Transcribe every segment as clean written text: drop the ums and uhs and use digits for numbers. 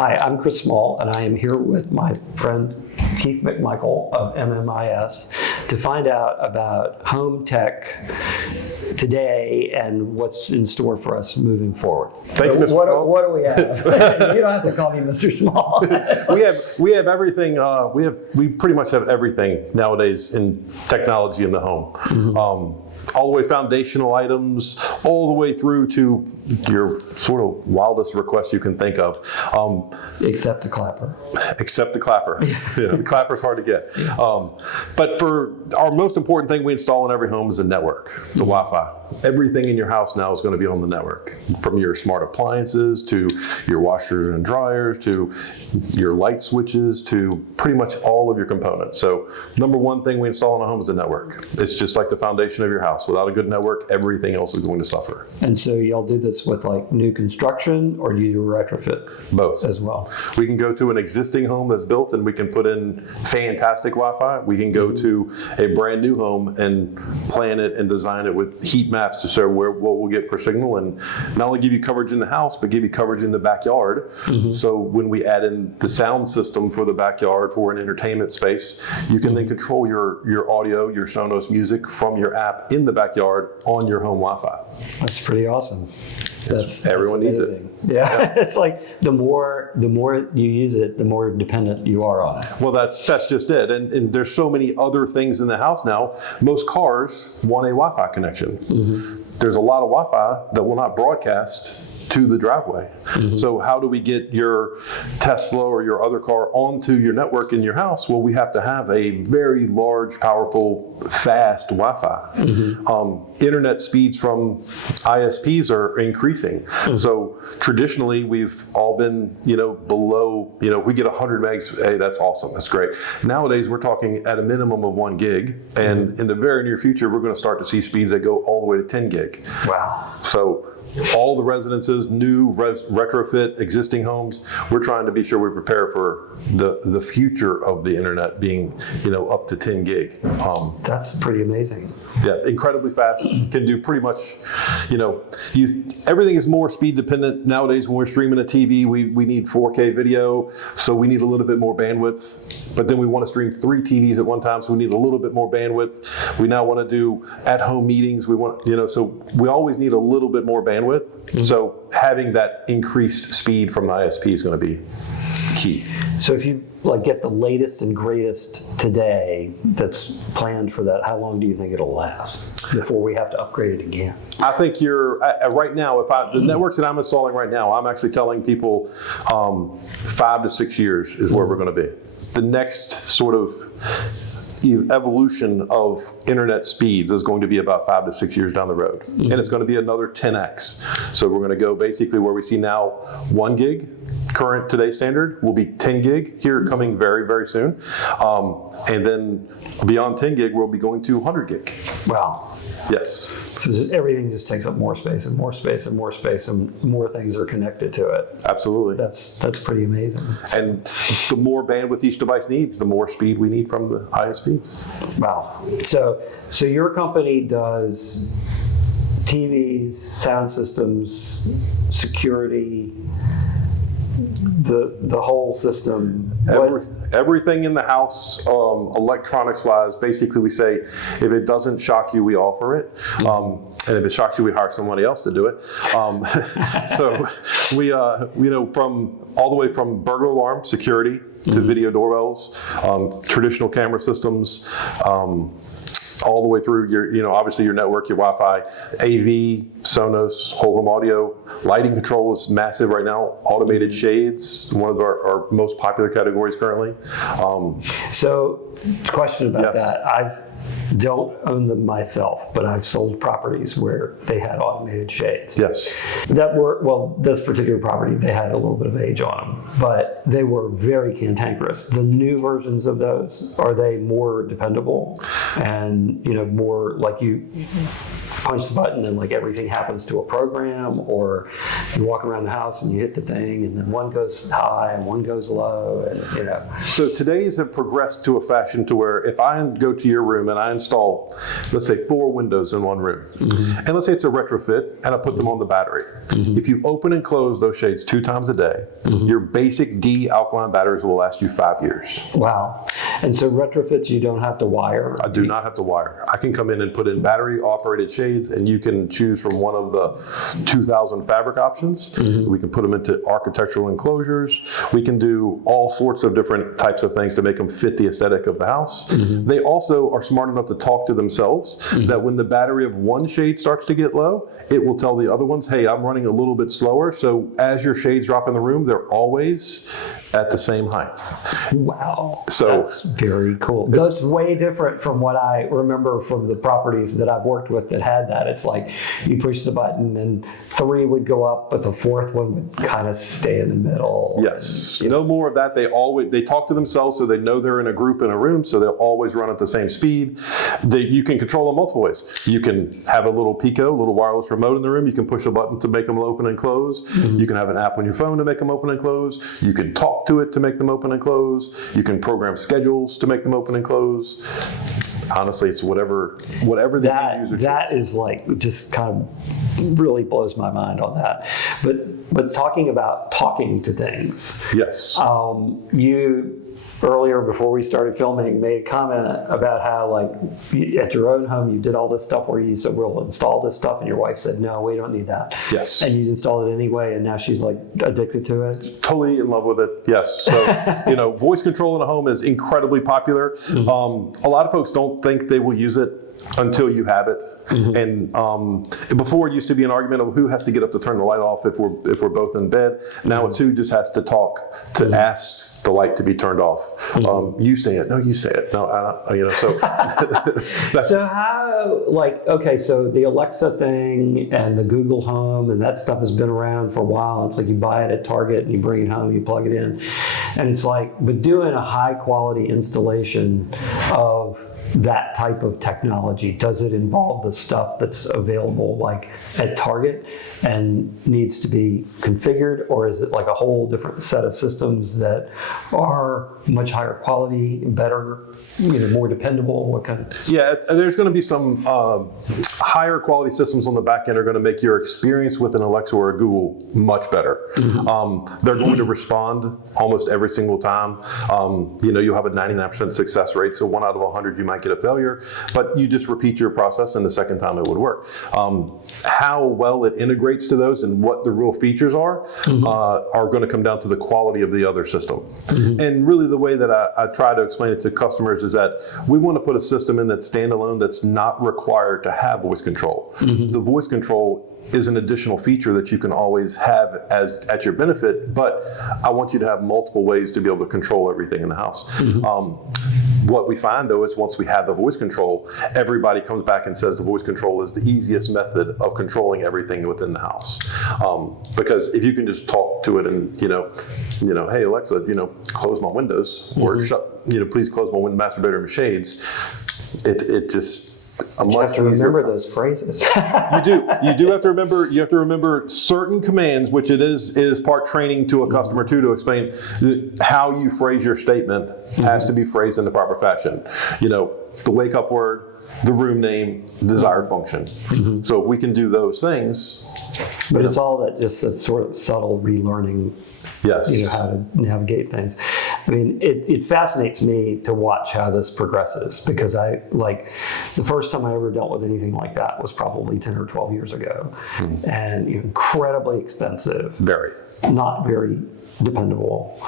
Hi, I'm Chris Small, and I am here with my friend Keith McMichael of MMIS to find out about home tech today and what's in store for us moving forward. Thank you, Mr. Small. What do we have? You don't have to call me Mr. Small. we have everything. We pretty much have everything nowadays in technology in the home. Mm-hmm. All the way foundational items, all the way through to your sort of wildest request you can think of. Except the clapper. Except the clapper. Yeah, the clapper's hard to get. But for our most important thing we install in every home is the network, the Wi-Fi. Everything in your house now is going to be on the network, from your smart appliances to your washers and dryers to your light switches to pretty much all of your components. So number one thing we install in a home is the network. It's just like the foundation of your house. Without a good network, everything else is going to suffer. And so y'all do this with like new construction, or do you do retrofit? Both. As well. We can go to an existing home that's built and we can put in fantastic Wi-Fi. We can go to a brand new home and plan it and design it with heat maps to show what we'll get per signal, and not only give you coverage in the house, but give you coverage in the backyard. So when we add in the sound system for the backyard for an entertainment space, you can then control your audio, your Sonos music from your app in the backyard on your home Wi-Fi. That's pretty awesome. Everyone needs it. Yeah. It's like the more you use it, the more dependent you are on it. Well, that's just it. And there's so many other things in the house now. Most cars want a Wi-Fi connection. There's a lot of Wi-Fi that will not broadcast to the driveway. So how do we get your Tesla or your other car onto your network in your house? Well, we have to have a very large, powerful, fast Wi-Fi. Internet speeds from ISPs are increasing. So traditionally, we've all been, below, if we get 100 megs, hey, that's awesome, that's great. Nowadays, we're talking at a minimum of 1 gig. And in the very near future, we're going to start to see speeds that go all the way to 10 gig. Wow. So all the residences, new retrofit, existing homes, we're trying to be sure we prepare for the future of the internet being, up to 10 gig. That's pretty amazing. Yeah, incredibly fast. Can do pretty much, everything is more speed dependent nowadays. When we're streaming a TV, we need 4K video, so we need a little bit more bandwidth. But then we want to stream 3 TVs at one time, so we need a little bit more bandwidth. We now want to do at-home meetings. We want, so we always need a little bit more bandwidth. So having that increased speed from the ISP is going to be key. So if you get the latest and greatest today that's planned for that, how long do you think it'll last before we have to upgrade it again? I think right now, the networks that I'm installing right now, I'm actually telling people 5 to 6 years is where we're going to be. The next sort of evolution of internet speeds is going to be about 5 to 6 years down the road. And it's going to be another 10x. So we're going to go basically where we see now 1 gig, current today's standard, will be 10 gig here coming very, very soon. And then beyond 10 gig, we'll be going to 100 gig. Wow. Yes. So everything just takes up more space and more space and more space, and more things are connected to it. Absolutely. That's pretty amazing. And the more bandwidth each device needs, the more speed we need from the ISPs. Wow. So your company does TVs, sound systems, security, the whole system. Everything in the house, electronics-wise, basically we say, if it doesn't shock you, we offer it. And if it shocks you, we hire somebody else to do it. So we, from all the way from burglar alarm, security, to video doorbells, traditional camera systems, all the way through your, obviously your network, your Wi-Fi, AV, Sonos, whole home audio. Lighting control is massive right now. Automated shades, one of our most popular categories currently. So, question about that. I don't own them myself, but I've sold properties where they had automated shades. Yes. This particular property, they had a little bit of age on them, but they were very cantankerous. The new versions of those, are they more dependable and, more like you punch the button and like everything happens to a program, or you walk around the house and you hit the thing and then one goes high and one goes low, and So today's have progressed to a fashion to where if I go to your room and I install, let's say 4 windows in one room, and let's say it's a retrofit and I put them on the battery. If you open and close those shades 2 times a day, your basic D alkaline batteries will last you 5 years. Wow. And so retrofits, you don't have to wire? I do not have to wire. I can come in and put in battery operated shades, and you can choose from one of the 2,000 fabric options. We can put them into architectural enclosures. We can do all sorts of different types of things to make them fit the aesthetic of the house. They also are smart enough to talk to themselves that when the battery of one shade starts to get low, it will tell the other ones, hey, I'm running a little bit slower. So as your shades drop in the room, they're always at the same height. Wow. So that's very cool. That's way different from what I remember from the properties that I've worked with that had that. It's like you push the button and 3 would go up, but the 4th one would kind of stay in the middle. Yes. No more of that. They talk to themselves, so they know they're in a group in a room, so they'll always run at the same speed. You can control them multiple ways. You can have a little Pico, little wireless remote in the room. You can push a button to make them open and close. You can have an app on your phone to make them open and close. You can talk to it to make them open and close. You can program schedules to make them open and close. Honestly, it's whatever the end user chooses. That is like just kind of really blows my mind on that. But talking about talking to things. Yes. You earlier, before we started filming, made a comment about how, like, at your own home, you did all this stuff where you said, we'll install this stuff, and your wife said, no, we don't need that. Yes. And you installed it anyway, and now she's, like, addicted to it? Totally in love with it, yes. So, voice control in a home is incredibly popular. A lot of folks don't think they will use it until you have it. And before it used to be an argument of who has to get up to turn the light off if we're both in bed. Now it's who just has to talk to ask the light to be turned off. You say it. No, you say it. No, I don't. So. So how, like, okay, so the Alexa thing and the Google Home and that stuff has been around for a while. It's like you buy it at Target and you bring it home, you plug it in, and it's like, but doing a high quality installation of that type of technology, does it involve the stuff that's available like at Target and needs to be configured, or is it like a whole different set of systems that are much higher quality, better, more dependable? What kind of? Yeah, there's going to be some higher quality systems on the back end are going to make your experience with an Alexa or a Google much better. They're going to respond almost every single time. You'll have a 99% success rate, so 1 out of 100 you might get a failure, but you just repeat your process and the second time it would work. How well it integrates to those and what the real features are going to come down to the quality of the other system. And really the way that I try to explain it to customers is that we want to put a system in that's standalone that's not required to have voice control. The voice control is an additional feature that you can always have at your benefit, but I want you to have multiple ways to be able to control everything in the house. What we find, though, is once we have the voice control, everybody comes back and says the voice control is the easiest method of controlling everything within the house. Because if you can just talk to it and, hey, Alexa, close my windoes, or shut, please close my master bedroom shades, it just... You have to remember those phrases. You do. You do have to remember. You have to remember certain commands, which it is part training to a customer too, to explain how you phrase your statement has to be phrased in the proper fashion. The wake up word, the room name, desired function. So if we can do those things. But it's all that sort of subtle relearning. Yes. How to navigate things. I mean, it fascinates me to watch how this progresses, because the first time I ever dealt with anything like that was probably 10 or 12 years ago. And incredibly expensive. Very. Not very dependable.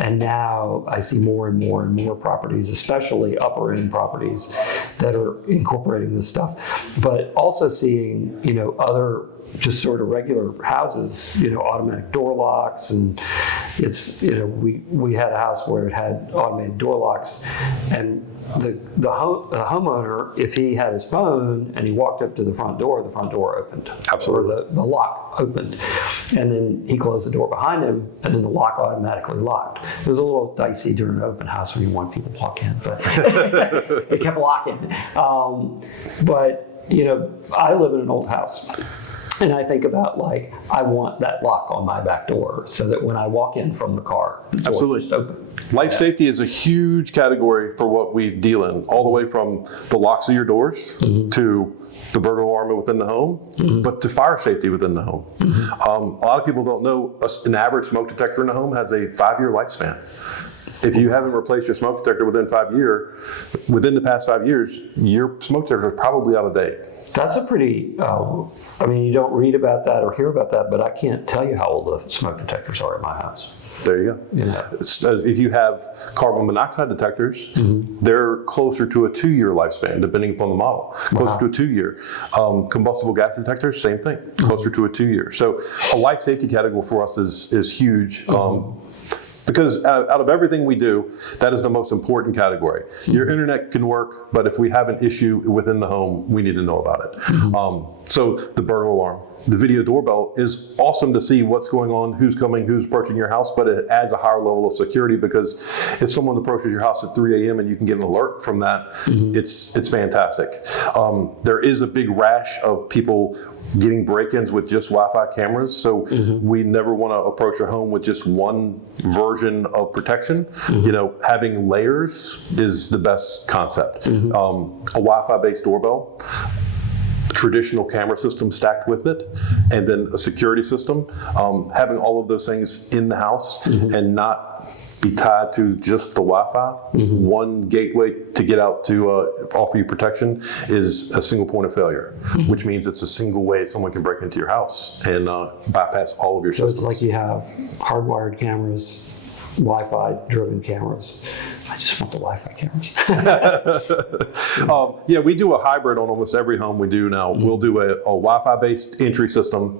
And now I see more and more and more properties, especially upper end properties, that are incorporating this stuff. But also seeing, other just sort of regular houses, automatic door locks, and it's, we had a house where it had automated door locks, and the homeowner, if he had his phone and he walked up to the front door opened. Absolutely. Or the lock opened. And then he closed the door behind him, and then the lock automatically locked. It was a little dicey during an open house when you want people to walk in, but it kept locking. But I live in an old house. And I think about, like, I want that lock on my back door so that when I walk in from the car, the door's Absolutely. just open. Life safety is a huge category for what we deal in, all the way from the locks of your doors to the burglar alarm within the home, but to fire safety within the home. A lot of people don't know an average smoke detector in a home has a 5-year lifespan. If you haven't replaced your smoke detector within the past 5 years, your smoke detector is probably out of date. That's a pretty, you don't read about that or hear about that, but I can't tell you how old the smoke detectors are at my house. There you go. If you have carbon monoxide detectors, they're closer to a 2-year lifespan, depending upon the model. Closer to a 2-year. Combustible gas detectors, same thing, closer to a 2-year. So a life safety category for us is huge. Because out of everything we do, that is the most important category. Your internet can work, but if we have an issue within the home, we need to know about it. So the burglar alarm, the video doorbell is awesome to see what's going on, who's coming, who's approaching your house, but it adds a higher level of security because if someone approaches your house at 3 a.m. and you can get an alert from that, it's fantastic. There is a big rash of people getting break-ins with just Wi-Fi cameras, so we never want to approach a home with just one version of protection. Having layers is the best concept. A Wi-Fi based doorbell, traditional camera system stacked with it, and then a security system. Having all of those things in the house and not be tied to just the Wi-Fi. One gateway to get out to offer you protection is a single point of failure, which means it's a single way someone can break into your house and bypass all of your systems. So it's like you have hardwired cameras, Wi-Fi driven cameras. I just want the Wi-Fi cameras. We do a hybrid on almost every home we do now. We'll do a Wi-Fi based entry system.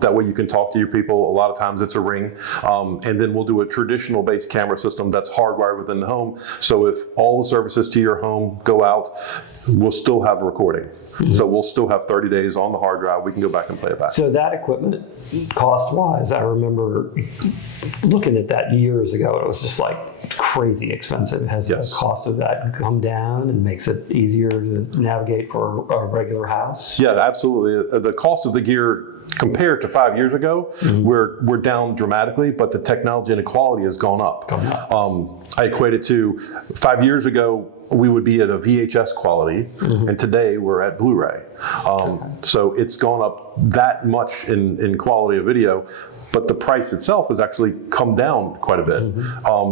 That way you can talk to your people. A lot of times it's a Ring. And then we'll do a traditional based camera system that's hardwired within the home. So if all the services to your home go out, we'll still have a recording. So we'll still have 30 days on the hard drive. We can go back and play it back. So that equipment, cost-wise, I remember looking at that years ago. It was just like crazy expensive. Has the cost of that come down and makes it easier to navigate for a regular house? Yeah, absolutely. The cost of the gear compared to 5 years ago, we're down dramatically, but the technology and the quality has gone up. I equate it to 5 years ago, we would be at a VHS quality, and today we're at Blu-ray. So it's gone up that much in quality of video, but the price itself has actually come down quite a bit.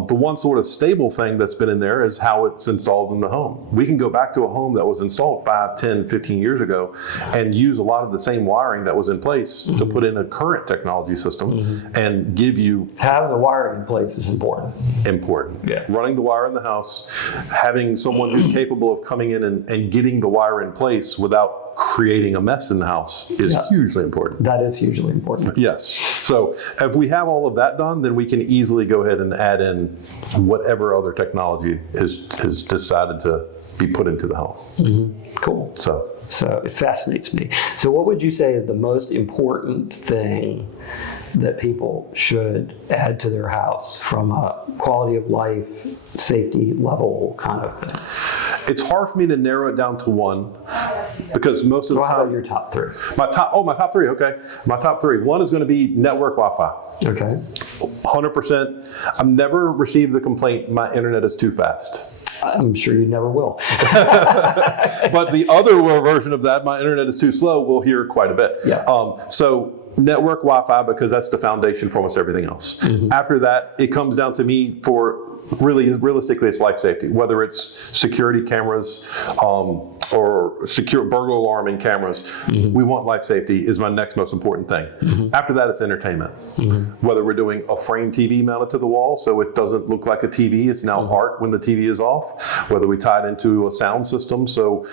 The one sort of stable thing that's been in there is how it's installed in the home. We can go back to a home that was installed 5, 10, 15 years ago and use a lot of the same wiring that was in place to put in a current technology system and give you... Having the wiring in place is important. Yeah. Running the wire in the house, having someone who's capable of coming in and getting the wire in place without creating a mess in the house is hugely important. That is hugely important. Yes. So if we have all of that done, then we can easily go ahead and add in whatever other technology is decided to be put into the home. Cool. So it fascinates me. So what would you say is the most important thing that people should add to their house from a quality of life, safety level kind of thing? It's hard for me to narrow it down to one because most of the time... How about your top three? My top three, okay. My top three. One is going to be network Wi-Fi. Okay. 100%. I've never received the complaint, my internet is too fast. I'm sure you never will. But the other version of that, my internet is too slow, we'll hear quite a bit. So network Wi-Fi, because that's the foundation for almost everything else. After that, it comes down to me for realistically, it's life safety, whether it's security cameras or secure burglar alarm in cameras. We want life safety is my next most important thing. After that, it's entertainment. Whether we're doing a frame TV mounted to the wall so it doesn't look like a TV, it's now art when the TV is off. Whether we tie it into a sound system, so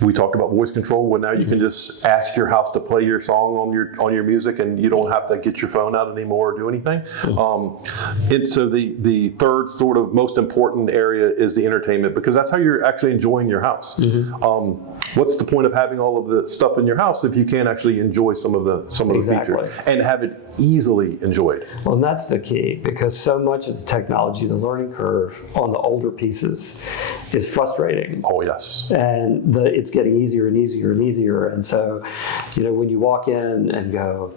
we talked about voice control, where now you can just ask your house to play your song on your music and you don't have to get your phone out anymore or do anything. And so the third sort of most important area is the entertainment, because that's how you're actually enjoying your house. What's the point of having all of the stuff in your house if you can't actually enjoy some of the features and have it easily enjoyed? Well, and that's the key, because so much of the technology, the learning curve on the older pieces is frustrating. Oh, yes. And it's it's getting easier and easier and easier. And so, when you walk in and go,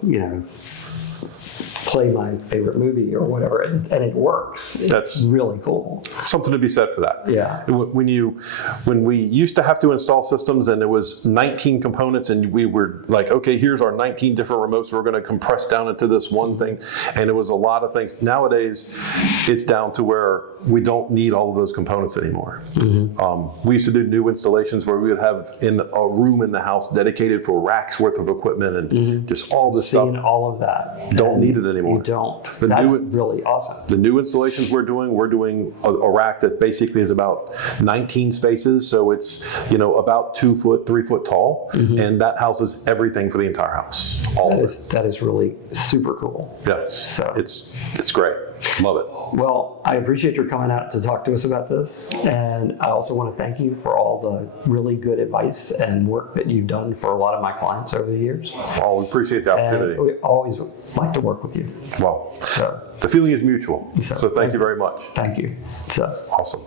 play my favorite movie or whatever, and it works. That's really cool. Something to be said for that. Yeah. When we used to have to install systems and it was 19 components and we were like, okay, here's our 19 different remotes we're going to compress down into this one thing, and it was a lot of things. Nowadays, it's down to where we don't need all of those components anymore. We used to do new installations where we would have in a room in the house dedicated for racks worth of equipment and just all this stuff. Seeing all of that. Don't need it anymore. You don't. That's really awesome. The new installations we're doing a rack that basically is about 19 spaces, so it's about 2 foot, 3 foot tall, and that houses everything for the entire house. That is really super cool. Yes, so it's great. Love it. Well, I appreciate your coming out to talk to us about this, and I also want to thank you for all the really good advice and work that you've done for a lot of my clients over the years. Well, we appreciate the opportunity. And we always like to work with you. Well, the feeling is mutual. So thank you very much. Thank you. Awesome.